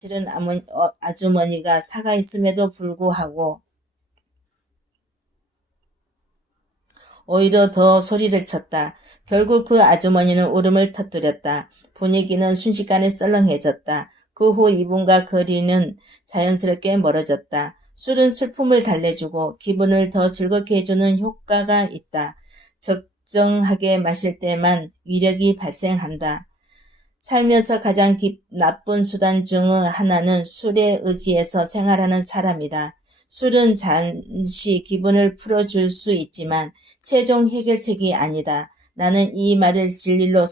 실은 아주머니가 사가 있음에도 불구하고 오히려 더 소리를 쳤다. 결국 그 아주머니는 울음을 터뜨렸다. 분위기는 순식간에 썰렁해졌다. 그 후 이분과 거리는 자연스럽게 멀어졌다. 술은 슬픔을 달래주고 기분을 더 즐겁게 해주는 효과가 있다. 적정하게 마실 때만 위력이 발생한다. 살면서 가장 나쁜 수단 중 하나는 술에 의지해서 생활하는 사람이다. 술은 잠시 기분을 풀어줄 수 있지만 최종 해결책이 아니다. 나는 이 말을 진리로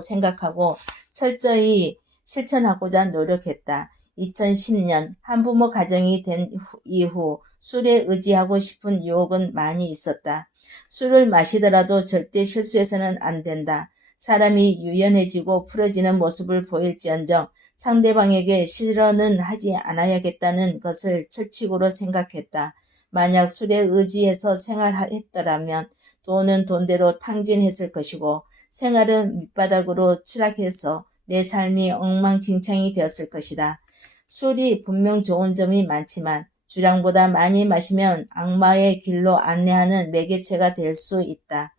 생각하고 철저히 실천하고자 노력했다. 2010년 한부모 가정이 된 이후 술에 의지하고 싶은 유혹은 많이 있었다. 술을 마시더라도 절대 실수해서는 안 된다. 사람이 유연해지고 풀어지는 모습을 보일지언정 상대방에게 실언은 하지 않아야겠다는 것을 철칙으로 생각했다. 만약 술에 의지해서 생활했더라면 돈은 돈대로 탕진했을 것이고 생활은 밑바닥으로 추락해서 내 삶이 엉망진창이 되었을 것이다. 술이 분명 좋은 점이 많지만 주량보다 많이 마시면 악마의 길로 안내하는 매개체가 될 수 있다.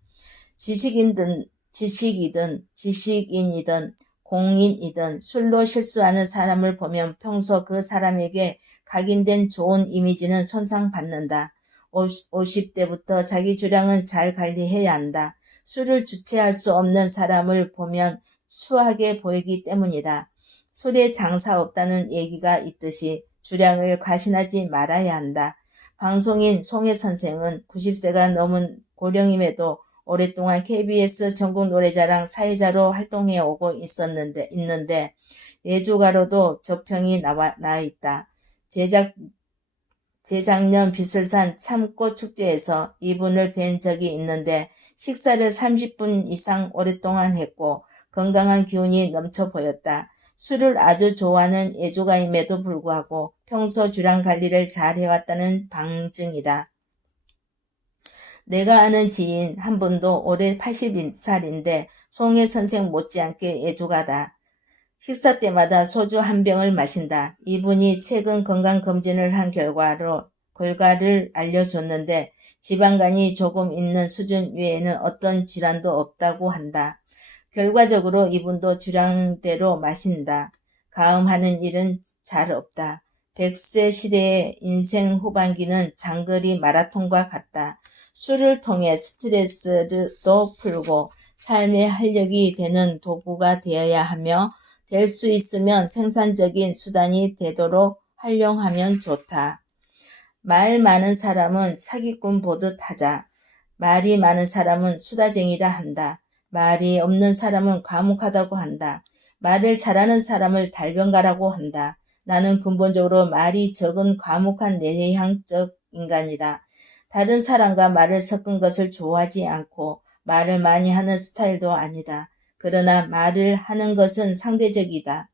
지식인이든 지식인이든 공인이든 술로 실수하는 사람을 보면 평소 그 사람에게 각인된 좋은 이미지는 손상받는다. 50대부터 자기 주량은 잘 관리해야 한다. 술을 주체할 수 없는 사람을 보면 수하게 보이기 때문이다. 술에 장사 없다는 얘기가 있듯이 주량을 과신하지 말아야 한다. 방송인 송혜 선생은 90세가 넘은 고령임에도 오랫동안 KBS 전국 노래자랑 사회자로 활동해 오고 있는데 예조가로도 저평이 나 있다. 재작년 비슬산 참꽃 축제에서 이분을 뵌 적이 있는데 식사를 30분 이상 오랫동안 했고 건강한 기운이 넘쳐 보였다. 술을 아주 좋아하는 예조가임에도 불구하고 평소 주량 관리를 잘 해왔다는 방증이다. 내가 아는 지인 한 분도 올해 80살인데 송혜 선생 못지않게 예조가다. 식사 때마다 소주 한 병을 마신다. 이분이 최근 건강검진을 한 결과를 알려줬는데 지방간이 조금 있는 수준 외에는 어떤 질환도 없다고 한다. 결과적으로 이분도 주량대로 마신다. 가음하는 일은 잘 없다. 100세 시대의 인생 후반기는 장거리 마라톤과 같다. 술을 통해 스트레스도 풀고 삶의 활력이 되는 도구가 되어야 하며 될 수 있으면 생산적인 수단이 되도록 활용하면 좋다. 말 많은 사람은 사기꾼 보듯 하자. 말이 많은 사람은 수다쟁이라 한다. 말이 없는 사람은 과묵하다고 한다. 말을 잘하는 사람을 달변가라고 한다. 나는 근본적으로 말이 적은 과묵한 내향적 인간이다. 다른 사람과 말을 섞은 것을 좋아하지 않고 말을 많이 하는 스타일도 아니다. 그러나 말을 하는 것은 상대적이다.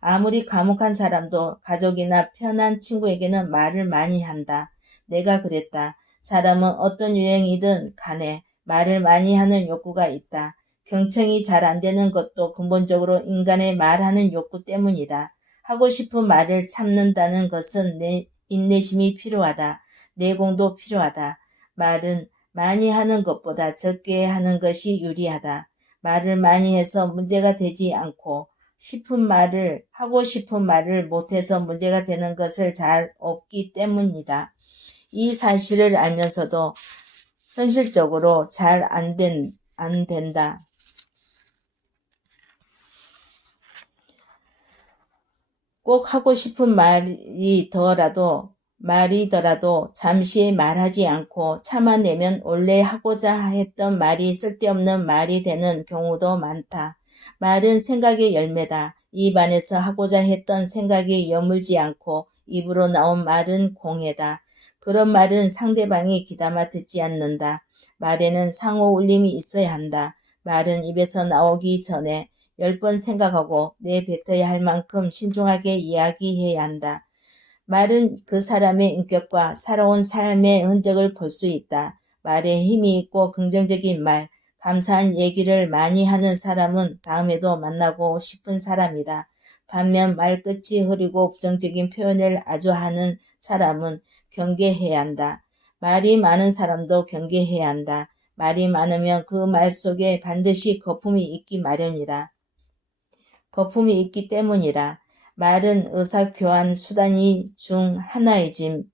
아무리 과묵한 사람도 가족이나 편한 친구에게는 말을 많이 한다. 내가 그랬다. 사람은 어떤 유행이든 간에 말을 많이 하는 욕구가 있다. 경청이 잘 안 되는 것도 근본적으로 인간의 말하는 욕구 때문이다. 하고 싶은 말을 참는다는 것은 인내심이 필요하다. 내공도 필요하다. 말은 많이 하는 것보다 적게 하는 것이 유리하다. 말을 많이 해서 문제가 되지 않고 하고 싶은 말을 못해서 문제가 되는 것을 잘 없기 때문이다. 이 사실을 알면서도 현실적으로 잘 안 된다. 꼭 하고 싶은 말이더라도 잠시 말하지 않고 참아내면 원래 하고자 했던 말이 쓸데없는 말이 되는 경우도 많다. 말은 생각의 열매다. 입 안에서 하고자 했던 생각이 여물지 않고 입으로 나온 말은 공해다. 그런 말은 상대방이 귀담아 듣지 않는다. 말에는 상호 울림이 있어야 한다. 말은 입에서 나오기 전에 10번 생각하고 내뱉어야 할 만큼 신중하게 이야기해야 한다. 말은 그 사람의 인격과 살아온 삶의 흔적을 볼 수 있다. 말에 힘이 있고 긍정적인 말, 감사한 얘기를 많이 하는 사람은 다음에도 만나고 싶은 사람이다. 반면 말끝이 흐리고 부정적인 표현을 아주 하는 사람은 경계해야 한다. 말이 많은 사람도 경계해야 한다. 말이 많으면 그 말 속에 반드시 거품이 있기 마련이다. 거품이 있기 때문이다. 말은 의사교환 수단 중 하나이지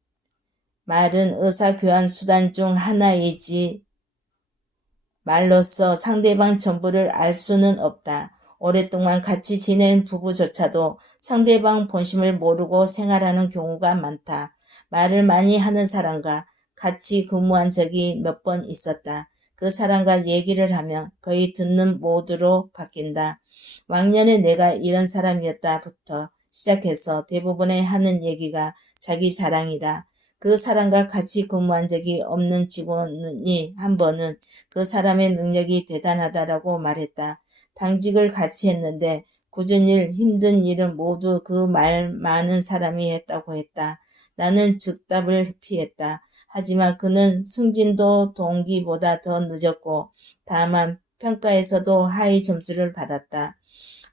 말로써 상대방 전부를 알 수는 없다. 오랫동안 같이 지낸 부부조차도 상대방 본심을 모르고 생활하는 경우가 많다. 말을 많이 하는 사람과 같이 근무한 적이 몇 번 있었다. 그 사람과 얘기를 하면 거의 듣는 모드로 바뀐다. 왕년에 내가 이런 사람이었다부터 시작해서 대부분의 하는 얘기가 자기 자랑이다. 그 사람과 같이 근무한 적이 없는 직원이 한 번은 그 사람의 능력이 대단하다라고 말했다. 당직을 같이 했는데 굳은 일, 힘든 일은 모두 그 말 많은 사람이 했다고 했다. 나는 즉답을 피했다. 하지만 그는 승진도 동기보다 더 늦었고 다만 평가에서도 하위 점수를 받았다.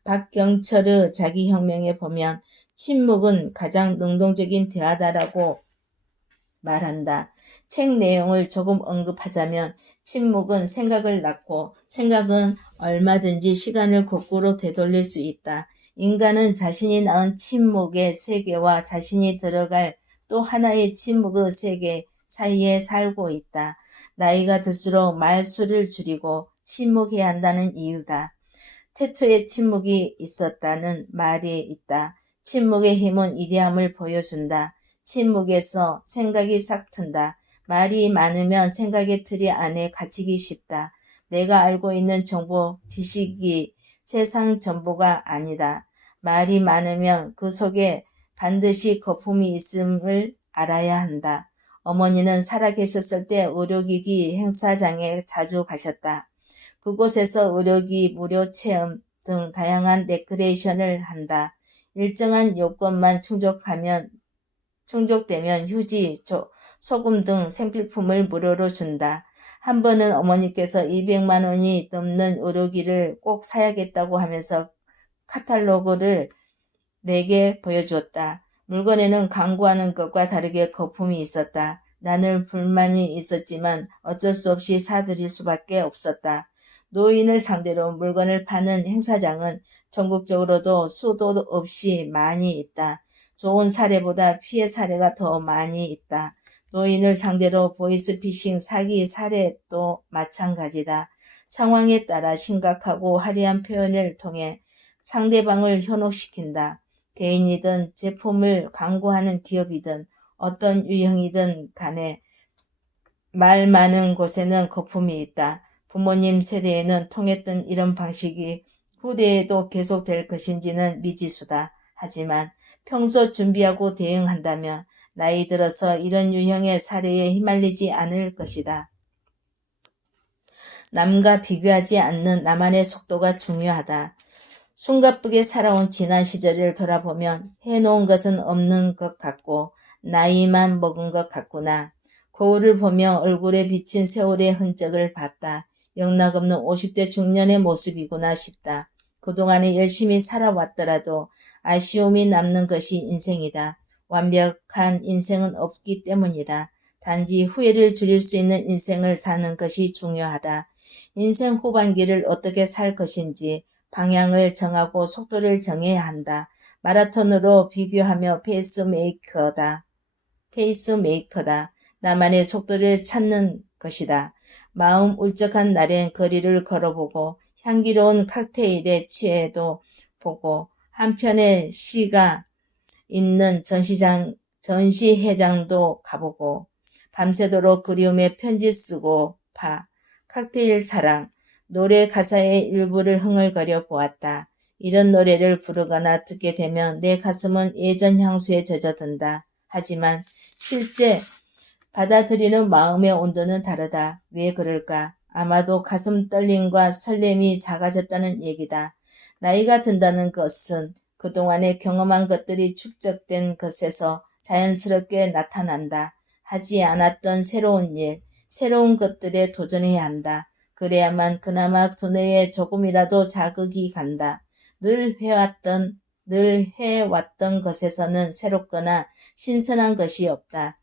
박경철의 자기혁명에 보면 침묵은 가장 능동적인 대화다라고 말한다. 책 내용을 조금 언급하자면 침묵은 생각을 낳고 생각은 얼마든지 시간을 거꾸로 되돌릴 수 있다. 인간은 자신이 낳은 침묵의 세계와 자신이 들어갈 또 하나의 침묵의 세계 사이에 살고 있다. 나이가 들수록 말수를 줄이고 침묵해야 한다는 이유다. 태초에 침묵이 있었다는 말이 있다. 침묵의 힘은 위대함을 보여준다. 침묵에서 생각이 싹 튼다. 말이 많으면 생각의 틀이 안에 갇히기 쉽다. 내가 알고 있는 정보, 지식이 세상 전부가 아니다. 말이 많으면 그 속에 반드시 거품이 있음을 알아야 한다. 어머니는 살아계셨을 때 의료기기 행사장에 자주 가셨다. 그곳에서 의료기 무료 체험 등 다양한 레크레이션을 한다. 일정한 요건만 충족되면 휴지, 소금 등 생필품을 무료로 준다. 한 번은 어머니께서 200만 원이 넘는 의료기를 꼭 사야겠다고 하면서 카탈로그를 내게 보여주었다. 물건에는 광고하는 것과 다르게 거품이 있었다. 나는 불만이 있었지만 어쩔 수 없이 사드릴 수밖에 없었다. 노인을 상대로 물건을 파는 행사장은 전국적으로도 수도 없이 많이 있다. 좋은 사례보다 피해 사례가 더 많이 있다. 노인을 상대로 보이스피싱 사기 사례도 마찬가지다. 상황에 따라 심각하고 화려한 표현을 통해 상대방을 현혹시킨다. 개인이든 제품을 광고하는 기업이든 어떤 유형이든 간에 말 많은 곳에는 거품이 있다. 부모님 세대에는 통했던 이런 방식이 후대에도 계속될 것인지는 미지수다. 하지만 평소 준비하고 대응한다면 나이 들어서 이런 유형의 사례에 휘말리지 않을 것이다. 남과 비교하지 않는 나만의 속도가 중요하다. 숨가쁘게 살아온 지난 시절을 돌아보면 해놓은 것은 없는 것 같고 나이만 먹은 것 같구나. 거울을 보며 얼굴에 비친 세월의 흔적을 봤다. 영락없는 50대 중년의 모습이구나 싶다. 그동안에 열심히 살아왔더라도 아쉬움이 남는 것이 인생이다. 완벽한 인생은 없기 때문이다. 단지 후회를 줄일 수 있는 인생을 사는 것이 중요하다. 인생 후반기를 어떻게 살 것인지 방향을 정하고 속도를 정해야 한다. 마라톤으로 비교하며 페이스메이커다. 나만의 속도를 찾는 것이다. 마음 울적한 날엔 거리를 걸어보고 향기로운 칵테일에 취해도 보고 한편의 시가 있는 전시회장도 가보고 밤새도록 그리움에 편지 쓰고 칵테일 사랑, 노래 가사의 일부를 흥얼거려 보았다. 이런 노래를 부르거나 듣게 되면 내 가슴은 예전 향수에 젖어든다. 하지만 실제 받아들이는 마음의 온도는 다르다. 왜 그럴까? 아마도 가슴 떨림과 설렘이 작아졌다는 얘기다. 나이가 든다는 것은 그동안에 경험한 것들이 축적된 것에서 자연스럽게 나타난다. 하지 않았던 새로운 일, 새로운 것들에 도전해야 한다. 그래야만 그나마 두뇌에 조금이라도 자극이 간다. 늘 해왔던 늘 해왔던 것에서는 새롭거나 신선한 것이 없다.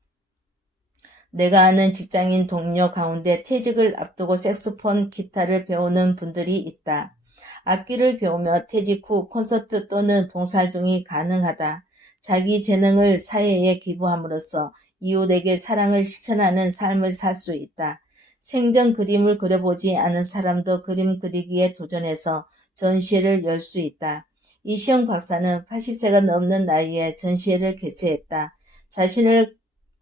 내가 아는 직장인 동료 가운데 퇴직을 앞두고 색소폰, 기타를 배우는 분들이 있다. 악기를 배우며 퇴직 후 콘서트 또는 봉사활동이 가능하다. 자기 재능을 사회에 기부함으로써 이웃에게 사랑을 실천하는 삶을 살 수 있다. 생전 그림을 그려보지 않은 사람도 그림 그리기에 도전해서 전시회를 열 수 있다. 이시영 박사는 80세가 넘는 나이에 전시회를 개최했다.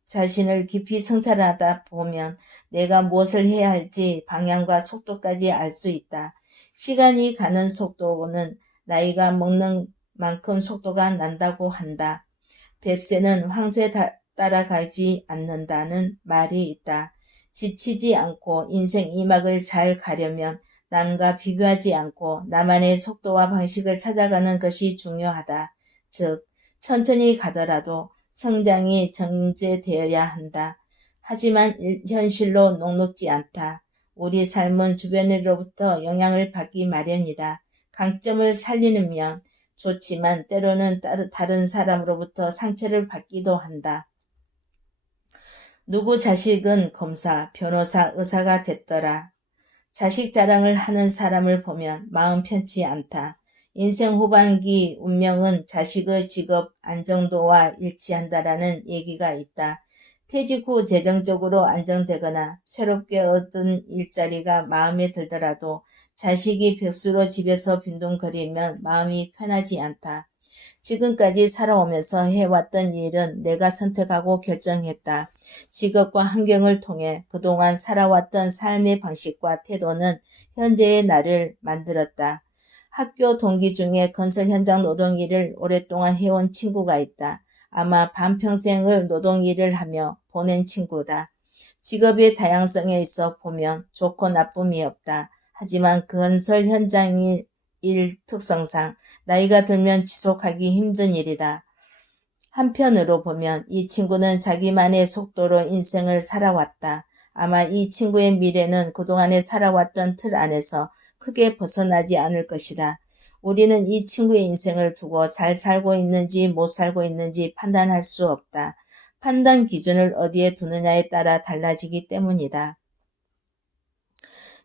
자신을 깊이 성찰하다 보면 내가 무엇을 해야 할지 방향과 속도까지 알 수 있다. 시간이 가는 속도는 나이가 먹는 만큼 속도가 난다고 한다. 뱁새는 황새 따라가지 않는다는 말이 있다. 지치지 않고 인생 이막을 잘 가려면 남과 비교하지 않고 나만의 속도와 방식을 찾아가는 것이 중요하다. 즉, 천천히 가더라도 성장이 정제되어야 한다. 하지만 현실로 녹록지 않다. 우리 삶은 주변으로부터 영향을 받기 마련이다. 강점을 살리면 좋지만 때로는 다른 사람으로부터 상처를 받기도 한다. 누구 자식은 검사, 변호사, 의사가 됐더라. 자식 자랑을 하는 사람을 보면 마음 편치 않다. 인생 후반기 운명은 자식의 직업 안정도와 일치한다라는 얘기가 있다. 퇴직 후 재정적으로 안정되거나 새롭게 얻은 일자리가 마음에 들더라도 자식이 백수로 집에서 빈둥거리면 마음이 편하지 않다. 지금까지 살아오면서 해왔던 일은 내가 선택하고 결정했다. 직업과 환경을 통해 그동안 살아왔던 삶의 방식과 태도는 현재의 나를 만들었다. 학교 동기 중에 건설 현장 노동 일을 오랫동안 해온 친구가 있다. 아마 반평생을 노동 일을 하며 보낸 친구다. 직업의 다양성에 있어 보면 좋고 나쁨이 없다. 하지만 건설 현장의 일 특성상 나이가 들면 지속하기 힘든 일이다. 한편으로 보면 이 친구는 자기만의 속도로 인생을 살아왔다. 아마 이 친구의 미래는 그동안에 살아왔던 틀 안에서 크게 벗어나지 않을 것이다. 우리는 이 친구의 인생을 두고 잘 살고 있는지 못 살고 있는지 판단할 수 없다. 판단 기준을 어디에 두느냐에 따라 달라지기 때문이다.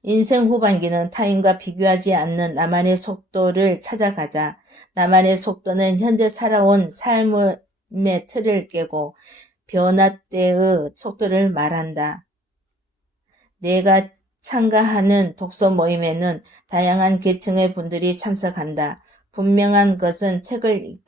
인생 후반기는 타인과 비교하지 않는 나만의 속도를 찾아가자. 나만의 속도는 현재 살아온 삶의 틀을 깨고 변화 때의 속도를 말한다. 내가 참가하는 독서 모임에는 다양한 계층의 분들이 참석한다. 분명한 것은 책을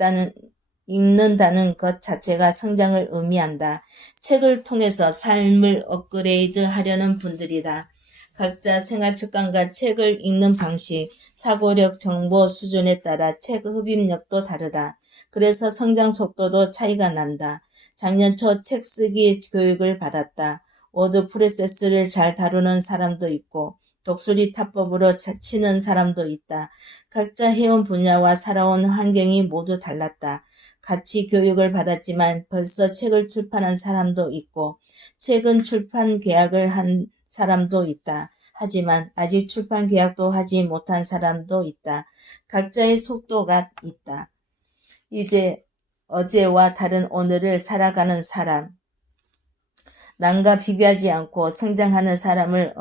읽는다는 것 자체가 성장을 의미한다. 책을 통해서 삶을 업그레이드 하려는 분들이다. 각자 생활습관과 책을 읽는 방식, 사고력, 정보 수준에 따라 책 흡입력도 다르다. 그래서 성장 속도도 차이가 난다. 작년 초 책 쓰기 교육을 받았다. 워드 프로세스를 잘 다루는 사람도 있고 독수리 타법으로 치는 사람도 있다. 각자 해온 분야와 살아온 환경이 모두 달랐다. 같이 교육을 받았지만 벌써 책을 출판한 사람도 있고 최근 출판 계약을 한 사람도 있다. 하지만 아직 출판 계약도 하지 못한 사람도 있다. 각자의 속도가 있다. 이제 어제와 다른 오늘을 살아가는 사람, 남과 비교하지 않고 성장하는 사람을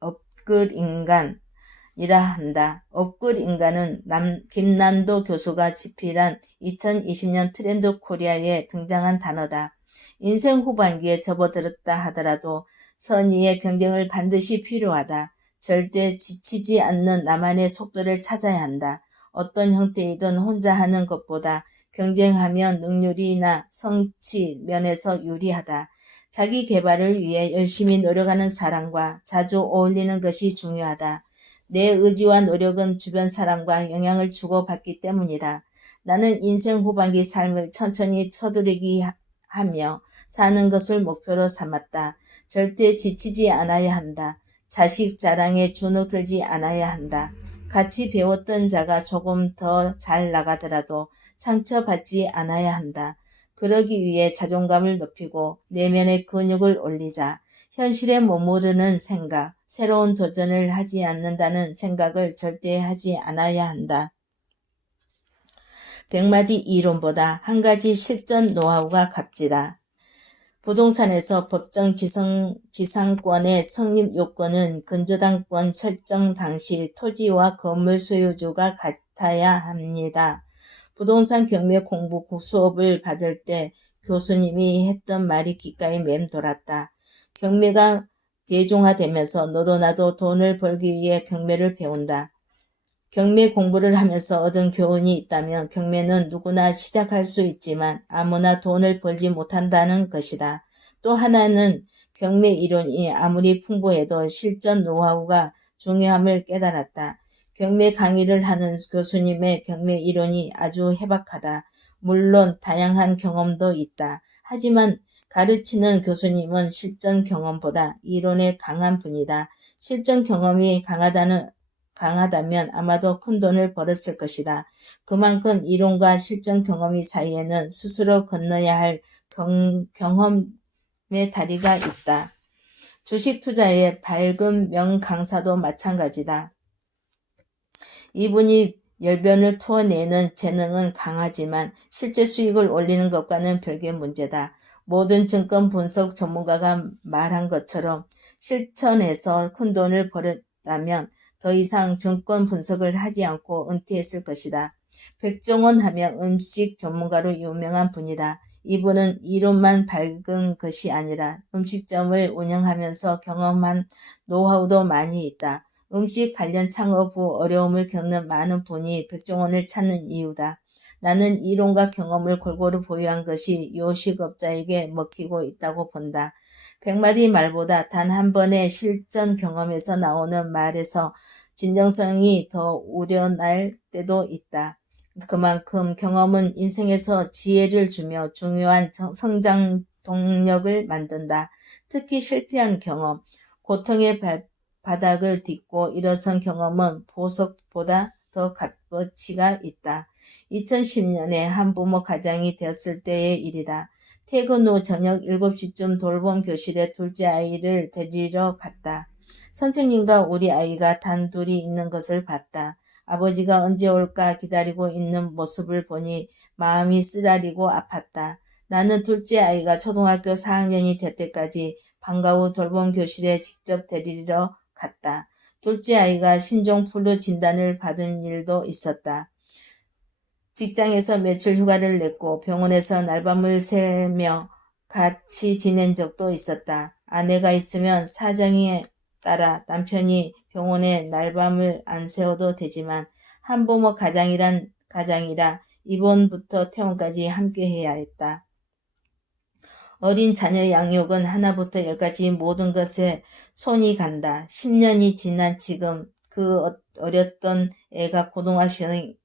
업글 인간이라 한다. 업글 인간은 김남도 교수가 집필한 2020년 트렌드 코리아에 등장한 단어다. 인생 후반기에 접어들었다 하더라도 선의의 경쟁을 반드시 필요하다. 절대 지치지 않는 나만의 속도를 찾아야 한다. 어떤 형태이든 혼자 하는 것보다 경쟁하면 능률이나 성취 면에서 유리하다. 자기 개발을 위해 열심히 노력하는 사람과 자주 어울리는 것이 중요하다. 내 의지와 노력은 주변 사람과 영향을 주고받기 때문이다. 나는 인생 후반기 삶을 천천히 서두르기 하며 사는 것을 목표로 삼았다. 절대 지치지 않아야 한다. 자식 자랑에 주눅들지 않아야 한다. 같이 배웠던 자가 조금 더 잘 나가더라도 상처받지 않아야 한다. 그러기 위해 자존감을 높이고 내면의 근육을 올리자. 현실에 머무르는 생각, 새로운 도전을 하지 않는다는 생각을 절대 하지 않아야 한다. 100마디 이론보다 한 가지 실전 노하우가 값지다. 부동산에서 법정 지상권의 성립 요건은 근저당권 설정 당시 토지와 건물 소유주가 같아야 합니다. 부동산 경매 공부 수업을 받을 때 교수님이 했던 말이 귓가에 맴돌았다. 경매가 대중화되면서 너도 나도 돈을 벌기 위해 경매를 배운다. 경매 공부를 하면서 얻은 교훈이 있다면 경매는 누구나 시작할 수 있지만 아무나 돈을 벌지 못한다는 것이다. 또 하나는 경매 이론이 아무리 풍부해도 실전 노하우가 중요함을 깨달았다. 경매 강의를 하는 교수님의 경매 이론이 아주 해박하다. 물론 다양한 경험도 있다. 하지만 가르치는 교수님은 실전 경험보다 이론에 강한 분이다. 실전 경험이 강하다면 아마도 큰 돈을 벌었을 것이다. 그만큼 이론과 실전 경험이 사이에는 스스로 건너야 할 경험의 다리가 있다. 주식 투자의 밝은 명강사도 마찬가지다. 이분이 열변을 토해내는 재능은 강하지만 실제 수익을 올리는 것과는 별개의 문제다. 모든 증권 분석 전문가가 말한 것처럼 실천해서 큰 돈을 벌었다면 더 이상 증권 분석을 하지 않고 은퇴했을 것이다. 백종원 하면 음식 전문가로 유명한 분이다. 이분은 이론만 밝은 것이 아니라 음식점을 운영하면서 경험한 노하우도 많이 있다. 음식 관련 창업 후 어려움을 겪는 많은 분이 백종원을 찾는 이유다. 나는 이론과 경험을 골고루 보유한 것이 요식업자에게 먹히고 있다고 본다. 100마디 말보다 단 한 번의 실전 경험에서 나오는 말에서 진정성이 더 우러날 때도 있다. 그만큼 경험은 인생에서 지혜를 주며 중요한 성장 동력을 만든다. 특히 실패한 경험, 고통의 바닥을 딛고 일어선 경험은 보석보다 더 값어치가 있다. 2010년에 한부모 가장이 되었을 때의 일이다. 퇴근 후 저녁 7시쯤 돌봄 교실에 둘째 아이를 데리러 갔다. 선생님과 우리 아이가 단둘이 있는 것을 봤다. 아버지가 언제 올까 기다리고 있는 모습을 보니 마음이 쓰라리고 아팠다. 나는 둘째 아이가 초등학교 4학년이 될 때까지 방과 후 돌봄 교실에 직접 데리러 갔다. 둘째 아이가 신종플루 진단을 받은 일도 있었다. 직장에서 며칠 휴가를 냈고 병원에서 날밤을 새며 같이 지낸 적도 있었다. 아내가 있으면 사정에 따라 남편이 병원에 날밤을 안 새워도 되지만 한부모 가장이라 입원부터 퇴원까지 함께 해야 했다. 어린 자녀 양육은 하나부터 열까지 모든 것에 손이 간다. 10년이 지난 지금 그 어렸던 애가 고등학생이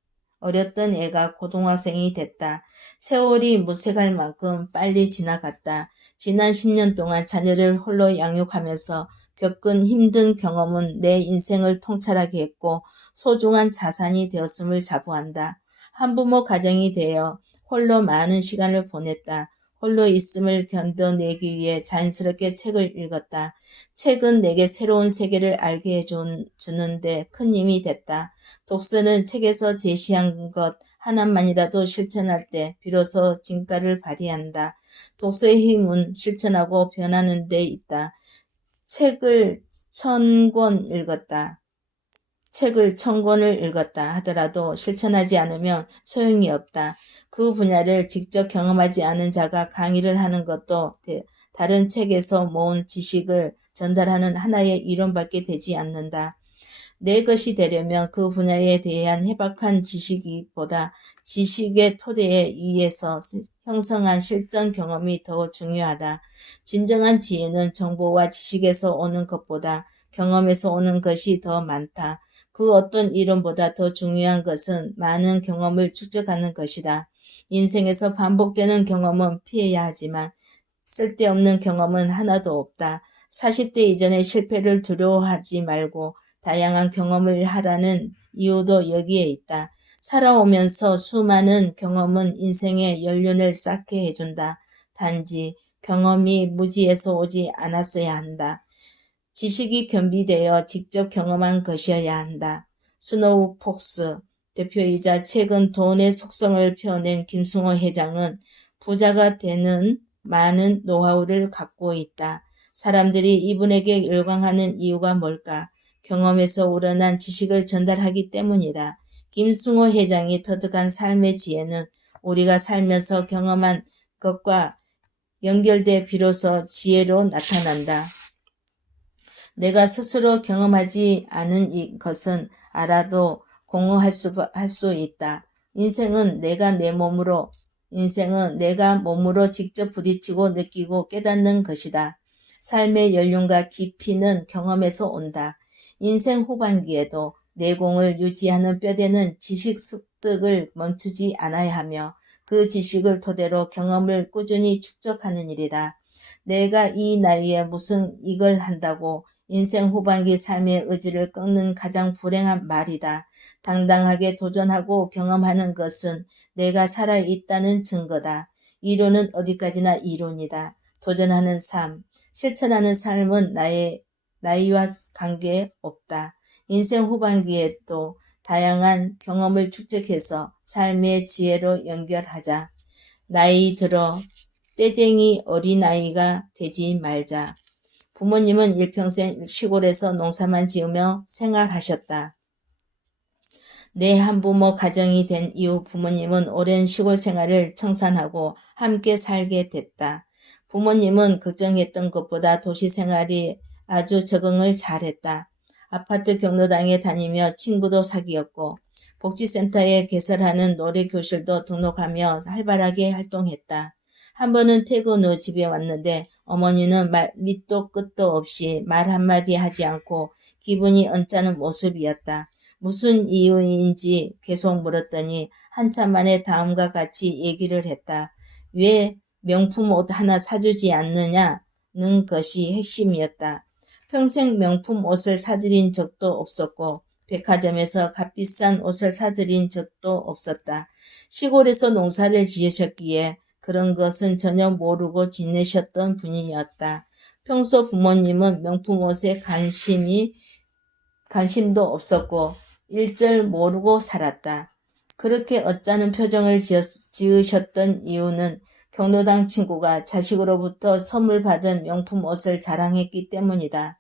됐다. 세월이 무색할 만큼 빨리 지나갔다. 지난 10년 동안 자녀를 홀로 양육하면서 겪은 힘든 경험은 내 인생을 통찰하게 했고 소중한 자산이 되었음을 자부한다. 한부모 가정이 되어 홀로 많은 시간을 보냈다. 홀로 있음을 견뎌내기 위해 자연스럽게 책을 읽었다. 책은 내게 새로운 세계를 알게 해주는데 큰 힘이 됐다. 독서는 책에서 제시한 것 하나만이라도 실천할 때 비로소 진가를 발휘한다. 독서의 힘은 실천하고 변하는 데 있다. 책을 1000권을 읽었다 하더라도 실천하지 않으면 소용이 없다. 그 분야를 직접 경험하지 않은 자가 강의를 하는 것도 다른 책에서 모은 지식을 전달하는 하나의 이론밖에 되지 않는다. 내 것이 되려면 그 분야에 대한 해박한 지식보다 지식의 토대에 의해서 형성한 실전 경험이 더 중요하다. 진정한 지혜는 정보와 지식에서 오는 것보다 경험에서 오는 것이 더 많다. 그 어떤 이론보다 더 중요한 것은 많은 경험을 축적하는 것이다. 인생에서 반복되는 경험은 피해야 하지만 쓸데없는 경험은 하나도 없다. 40대 이전의 실패를 두려워하지 말고 다양한 경험을 하라는 이유도 여기에 있다. 살아오면서 수많은 경험은 인생의 연륜을 쌓게 해준다. 단지 경험이 무지에서 오지 않았어야 한다. 지식이 겸비되어 직접 경험한 것이어야 한다. 스노우 폭스 대표이자 최근 돈의 속성을 펴낸 김승호 회장은 부자가 되는 많은 노하우를 갖고 있다. 사람들이 이분에게 열광하는 이유가 뭘까? 경험에서 우러난 지식을 전달하기 때문이다. 김승호 회장이 터득한 삶의 지혜는 우리가 살면서 경험한 것과 연결돼 비로소 지혜로 나타난다. 내가 스스로 경험하지 않은 것은 알아도 공허할 수 있다. 인생은 내가 몸으로 직접 부딪히고 느끼고 깨닫는 것이다. 삶의 연륜과 깊이는 경험에서 온다. 인생 후반기에도 내공을 유지하는 뼈대는 지식 습득을 멈추지 않아야 하며 그 지식을 토대로 경험을 꾸준히 축적하는 일이다. 내가 이 나이에 무슨 이걸 한다고 인생 후반기 삶의 의지를 꺾는 가장 불행한 말이다. 당당하게 도전하고 경험하는 것은 내가 살아있다는 증거다. 이론은 어디까지나 이론이다. 도전하는 삶, 실천하는 삶은 나이와 관계없다. 인생 후반기에도 다양한 경험을 축적해서 삶의 지혜로 연결하자. 나이 들어 떼쟁이 어린아이가 되지 말자. 부모님은 일평생 시골에서 농사만 지으며 생활하셨다. 내 한부모 가정이 된 이후 부모님은 오랜 시골 생활을 청산하고 함께 살게 됐다. 부모님은 걱정했던 것보다 도시 생활이 아주 적응을 잘했다. 아파트 경로당에 다니며 친구도 사귀었고 복지센터에 개설하는 노래교실도 등록하며 활발하게 활동했다. 한 번은 퇴근 후 집에 왔는데 어머니는 밑도 끝도 없이 말 한마디 하지 않고 기분이 언짢은 모습이었다. 무슨 이유인지 계속 물었더니 한참 만에 다음과 같이 얘기를 했다. 왜 명품 옷 하나 사주지 않느냐는 것이 핵심이었다. 평생 명품 옷을 사들인 적도 없었고 백화점에서 값비싼 옷을 사들인 적도 없었다. 시골에서 농사를 지으셨기에 그런 것은 전혀 모르고 지내셨던 분이었다. 평소 부모님은 명품 옷에 관심도 없었고 일절 모르고 살았다. 그렇게 어쩌는 표정을 지으셨던 이유는 경로당 친구가 자식으로부터 선물 받은 명품 옷을 자랑했기 때문이다.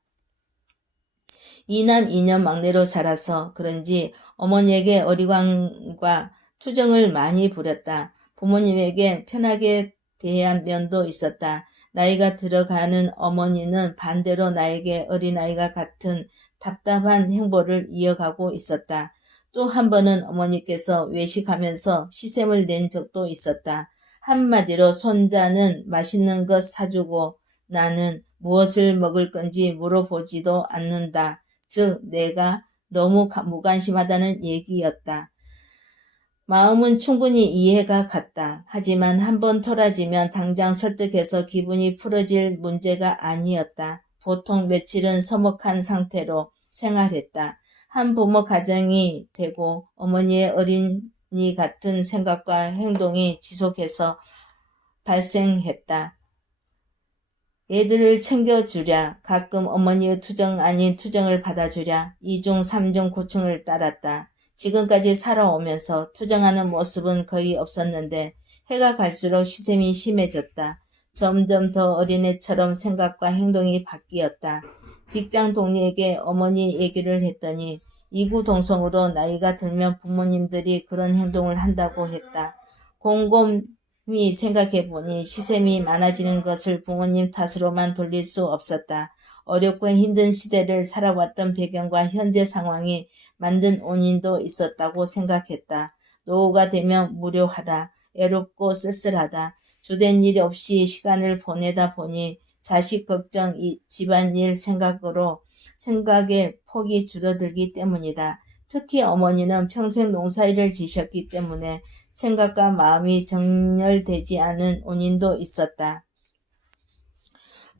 이남 이녀 막내로 자라서 그런지 어머니에게 어리광과 투정을 많이 부렸다. 부모님에게 편하게 대한 면도 있었다. 나이가 들어가는 어머니는 반대로 나에게 어린아이가 같은 답답한 행보를 이어가고 있었다. 또 한 번은 어머니께서 외식하면서 시샘을 낸 적도 있었다. 한마디로 손자는 맛있는 것 사주고 나는 무엇을 먹을 건지 물어보지도 않는다. 즉 내가 너무 무관심하다는 얘기였다. 마음은 충분히 이해가 갔다. 하지만 한번 토라지면 당장 설득해서 기분이 풀어질 문제가 아니었다. 보통 며칠은 서먹한 상태로 생활했다. 한 부모 가정이 되고 어머니의 어린이 같은 생각과 행동이 지속해서 발생했다. 애들을 챙겨주랴, 가끔 어머니의 투정 아닌 투정을 받아주랴, 2중 3중 고충을 따랐다. 지금까지 살아오면서 투정하는 모습은 거의 없었는데 해가 갈수록 시샘이 심해졌다. 점점 더 어린애처럼 생각과 행동이 바뀌었다. 직장 동료에게 어머니 얘기를 했더니 이구동성으로 나이가 들면 부모님들이 그런 행동을 한다고 했다. 곰곰이 생각해보니 시샘이 많아지는 것을 부모님 탓으로만 돌릴 수 없었다. 어렵고 힘든 시대를 살아왔던 배경과 현재 상황이 만든 원인도 있었다고 생각했다. 노후가 되면 무료하다. 애롭고 쓸쓸하다. 주된 일 없이 시간을 보내다 보니 자식 걱정, 집안일 생각의 폭이 줄어들기 때문이다. 특히 어머니는 평생 농사일을 지셨기 때문에 생각과 마음이 정렬되지 않은 원인도 있었다.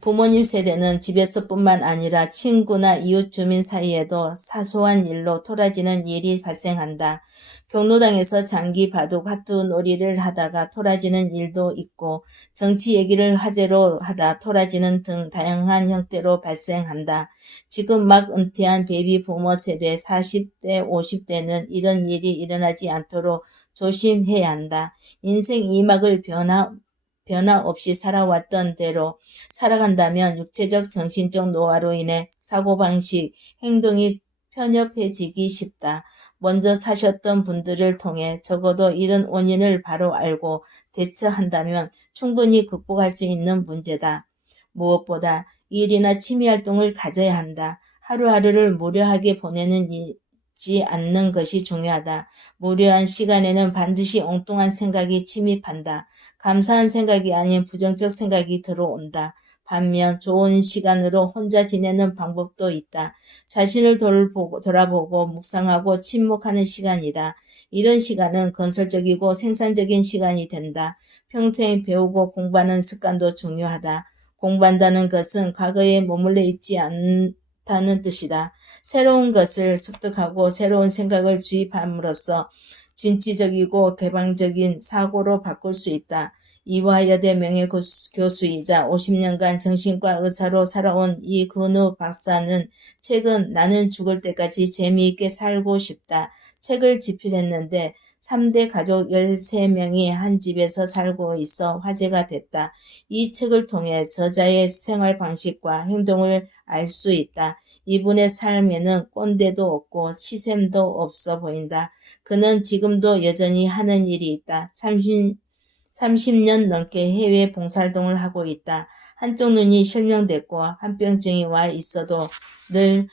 부모님 세대는 집에서뿐만 아니라 친구나 이웃 주민 사이에도 사소한 일로 토라지는 일이 발생한다. 경로당에서 장기 바둑 화투 놀이를 하다가 토라지는 일도 있고 정치 얘기를 화제로 하다 토라지는 등 다양한 형태로 발생한다. 지금 막 은퇴한 베이비 부모 세대 40대, 50대는 이런 일이 일어나지 않도록 조심해야 한다. 인생 2막을 변화 없이 살아왔던 대로 살아간다면 육체적, 정신적 노화로 인해 사고방식, 행동이 편협해지기 쉽다. 먼저 사셨던 분들을 통해 적어도 이런 원인을 바로 알고 대처한다면 충분히 극복할 수 있는 문제다. 무엇보다 일이나 취미활동을 가져야 한다. 하루하루를 무료하게 보내지 않는 것이 중요하다. 무료한 시간에는 반드시 엉뚱한 생각이 침입한다. 감사한 생각이 아닌 부정적 생각이 들어온다. 반면 좋은 시간으로 혼자 지내는 방법도 있다. 자신을 돌아보고 묵상하고 침묵하는 시간이다. 이런 시간은 건설적이고 생산적인 시간이 된다. 평생 배우고 공부하는 습관도 중요하다. 공부한다는 것은 과거에 머물러 있지 않다는 뜻이다. 새로운 것을 습득하고 새로운 생각을 주입함으로써 진취적이고 개방적인 사고로 바꿀 수 있다. 이화여대 명예교수이자 50년간 정신과 의사로 살아온 이근우 박사는 최근 나는 죽을 때까지 재미있게 살고 싶다 책을 집필했는데 3대 가족 13명이 한 집에서 살고 있어 화제가 됐다. 이 책을 통해 저자의 생활 방식과 행동을 알 수 있다. 이분의 삶에는 꼰대도 없고 시샘도 없어 보인다. 그는 지금도 여전히 하는 일이 있다. 30년 넘게 해외 봉사활동을 하고 있다. 한쪽 눈이 실명됐고 한병증이 와 있어도 늘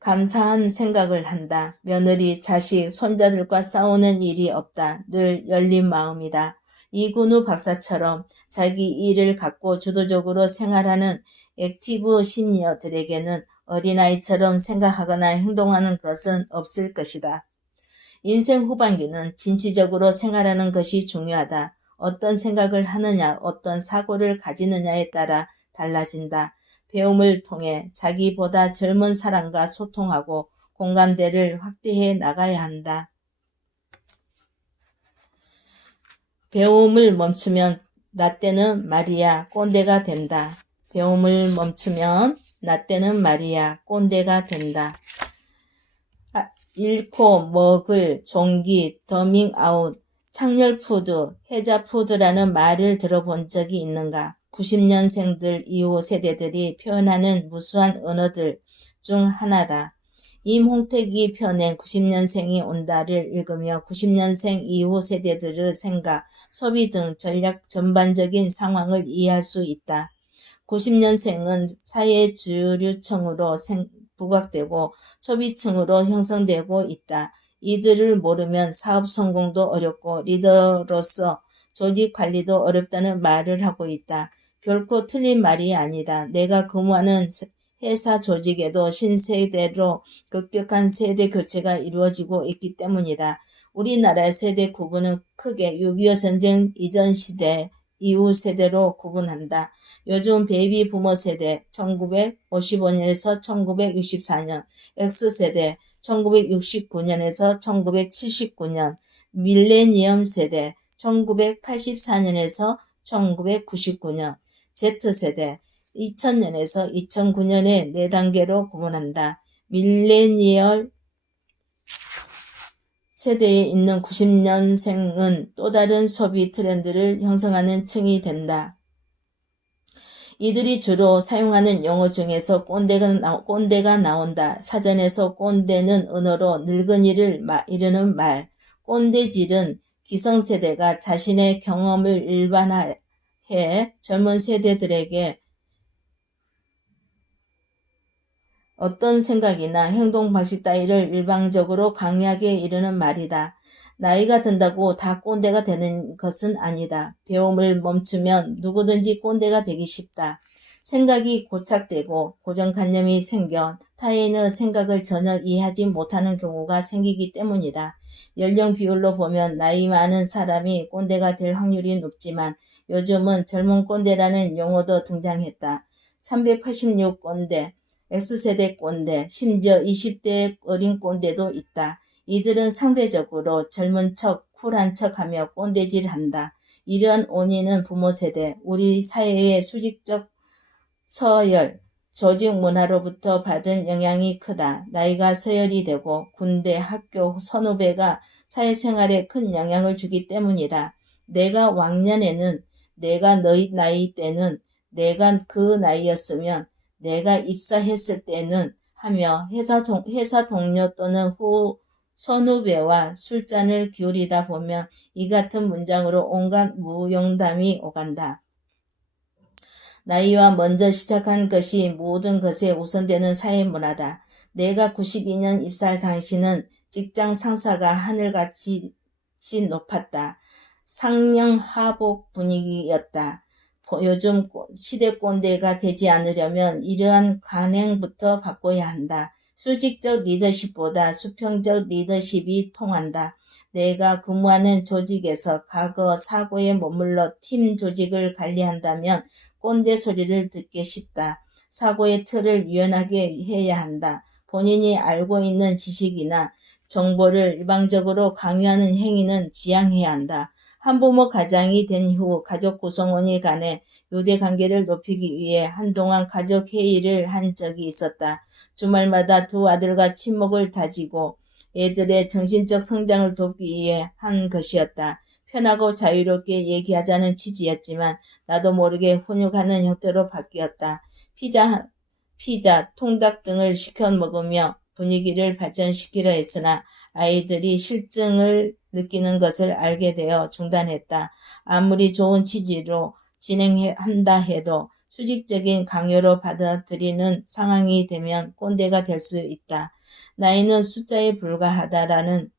감사한 생각을 한다. 며느리, 자식, 손자들과 싸우는 일이 없다. 늘 열린 마음이다. 이근우 박사처럼 자기 일을 갖고 주도적으로 생활하는 액티브 시니어들에게는 어린아이처럼 생각하거나 행동하는 것은 없을 것이다. 인생 후반기는 진취적으로 생활하는 것이 중요하다. 어떤 생각을 하느냐, 어떤 사고를 가지느냐에 따라 달라진다. 배움을 통해 자기보다 젊은 사람과 소통하고 공감대를 확대해 나가야 한다. 배움을 멈추면 라떼는 말이야 꼰대가 된다. 배움을 멈추면 라떼는 말이야 꼰대가 된다. 잃고 먹을 종기, 더밍아웃, 창렬푸드, 해자푸드라는 말을 들어본 적이 있는가? 90년생들 이후 세대들이 표현하는 무수한 언어들 중 하나다. 임홍택이 펴낸 90년생이 온다를 읽으며 90년생 이후 세대들의 생각, 소비 등 전략 전반적인 상황을 이해할 수 있다. 90년생은 사회 주류층으로 부각되고 소비층으로 형성되고 있다. 이들을 모르면 사업 성공도 어렵고 리더로서 조직 관리도 어렵다는 말을 하고 있다. 결코 틀린 말이 아니다. 내가 근무하는 회사 조직에도 신세대로 급격한 세대 교체가 이루어지고 있기 때문이다. 우리나라의 세대 구분은 크게 6.25 전쟁 이전 시대, 이후 세대로 구분한다. 요즘 베이비 부모 세대 1955년에서 1964년, X세대 1969년에서 1979년, 밀레니엄 세대 1984년에서 1999년, Z세대 2000년에서 2009년의 4단계로 구분한다. 밀레니얼 세대에 있는 90년생은 또 다른 소비 트렌드를 형성하는 층이 된다. 이들이 주로 사용하는 용어 중에서 꼰대가 나온다. 사전에서 꼰대는 언어로 늙은이를 이르는 말, 꼰대질은 기성세대가 자신의 경험을 일반화해 젊은 세대들에게 어떤 생각이나 행동 방식 따위를 일방적으로 강요하게 이르는 말이다. 나이가 든다고 다 꼰대가 되는 것은 아니다. 배움을 멈추면 누구든지 꼰대가 되기 쉽다. 생각이 고착되고 고정관념이 생겨 타인의 생각을 전혀 이해하지 못하는 경우가 생기기 때문이다. 연령 비율로 보면 나이 많은 사람이 꼰대가 될 확률이 높지만 요즘은 젊은 꼰대라는 용어도 등장했다. 386 꼰대, X세대 꼰대, 심지어 20대의 어린 꼰대도 있다. 이들은 상대적으로 젊은 척, 쿨한 척하며 꼰대질한다. 이러한 원인은 부모 세대, 우리 사회의 수직적 서열, 조직 문화로부터 받은 영향이 크다. 나이가 서열이 되고 군대, 학교, 선후배가 사회생활에 큰 영향을 주기 때문이다. 내가 왕년에는, 내가 너희 나이 때는, 내가 그 나이였으면, 내가 입사했을 때는 하며 회사 동료 또는 선후배와 술잔을 기울이다 보면 이 같은 문장으로 온갖 무용담이 오간다. 나이와 먼저 시작한 것이 모든 것에 우선되는 사회문화다. 내가 92년 입사할 당시는 직장 상사가 하늘같이 높았다. 상명하복 분위기였다. 요즘 시대 꼰대가 되지 않으려면 이러한 관행부터 바꿔야 한다. 수직적 리더십보다 수평적 리더십이 통한다. 내가 근무하는 조직에서 과거 사고에 머물러 팀 조직을 관리한다면 꼰대 소리를 듣기 쉽다. 사고의 틀을 유연하게 해야 한다. 본인이 알고 있는 지식이나 정보를 일방적으로 강요하는 행위는 지양해야 한다. 한부모 가장이 된 후 가족 구성원이 간에 유대관계를 높이기 위해 한동안 가족회의를 한 적이 있었다. 주말마다 두 아들과 친목을 다지고 애들의 정신적 성장을 돕기 위해 한 것이었다. 편하고 자유롭게 얘기하자는 취지였지만 나도 모르게 훈육하는 형태로 바뀌었다. 피자, 통닭 등을 시켜 먹으며 분위기를 발전시키려 했으나 아이들이 실증을 느끼는 것을 알게 되어 중단했다. 아무리 좋은 취지로 진행한다 해도 수직적인 강요로 받아들이는 상황이 되면 꼰대가 될 수 있다. 나이는 숫자에 불과하다라는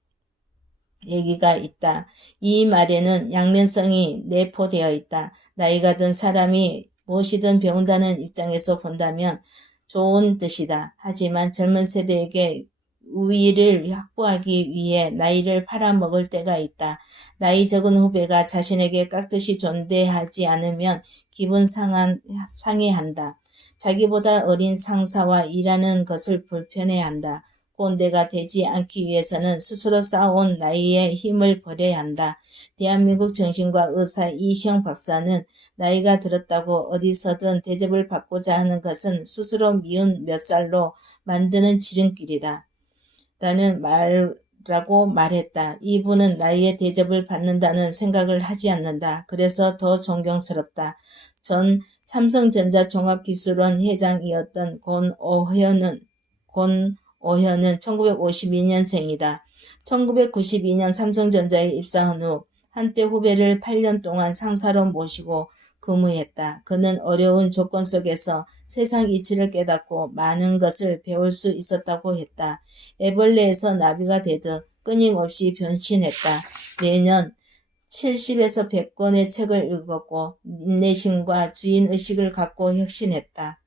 얘기가 있다. 이 말에는 양면성이 내포되어 있다. 나이가 든 사람이 무엇이든 배운다는 입장에서 본다면 좋은 뜻이다. 하지만 젊은 세대에게 우위를 확보하기 위해 나이를 팔아먹을 때가 있다. 나이 적은 후배가 자신에게 깍듯이 존대하지 않으면 기분 상해한다. 자기보다 어린 상사와 일하는 것을 불편해한다. 꼰대가 되지 않기 위해서는 스스로 쌓아온 나이의 힘을 버려야 한다. 대한민국 정신과 의사 이시영 박사는 나이가 들었다고 어디서든 대접을 받고자 하는 것은 스스로 미운 몇 살로 만드는 지름길이다. 라고 말했다. 이분은 나이의 대접을 받는다는 생각을 하지 않는다. 그래서 더 존경스럽다. 전 삼성전자 종합기술원 회장이었던 권 오현은 1952년생이다. 1992년 삼성전자에 입사한 후 한때 후배를 8년 동안 상사로 모시고 근무했다. 그는 어려운 조건 속에서 세상 이치를 깨닫고 많은 것을 배울 수 있었다고 했다. 애벌레에서 나비가 되듯 끊임없이 변신했다. 매년 70에서 100권의 책을 읽었고 인내심과 주인의식을 갖고 혁신했다.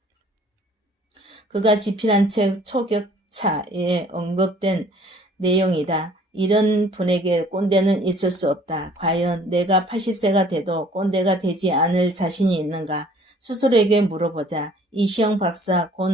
그가 집필한 책 초격차에 언급된 내용이다. 이런 분에게 꼰대는 있을 수 없다. 과연 내가 80세가 돼도 꼰대가 되지 않을 자신이 있는가? 스스로에게 물어보자. 이시영 박사, 권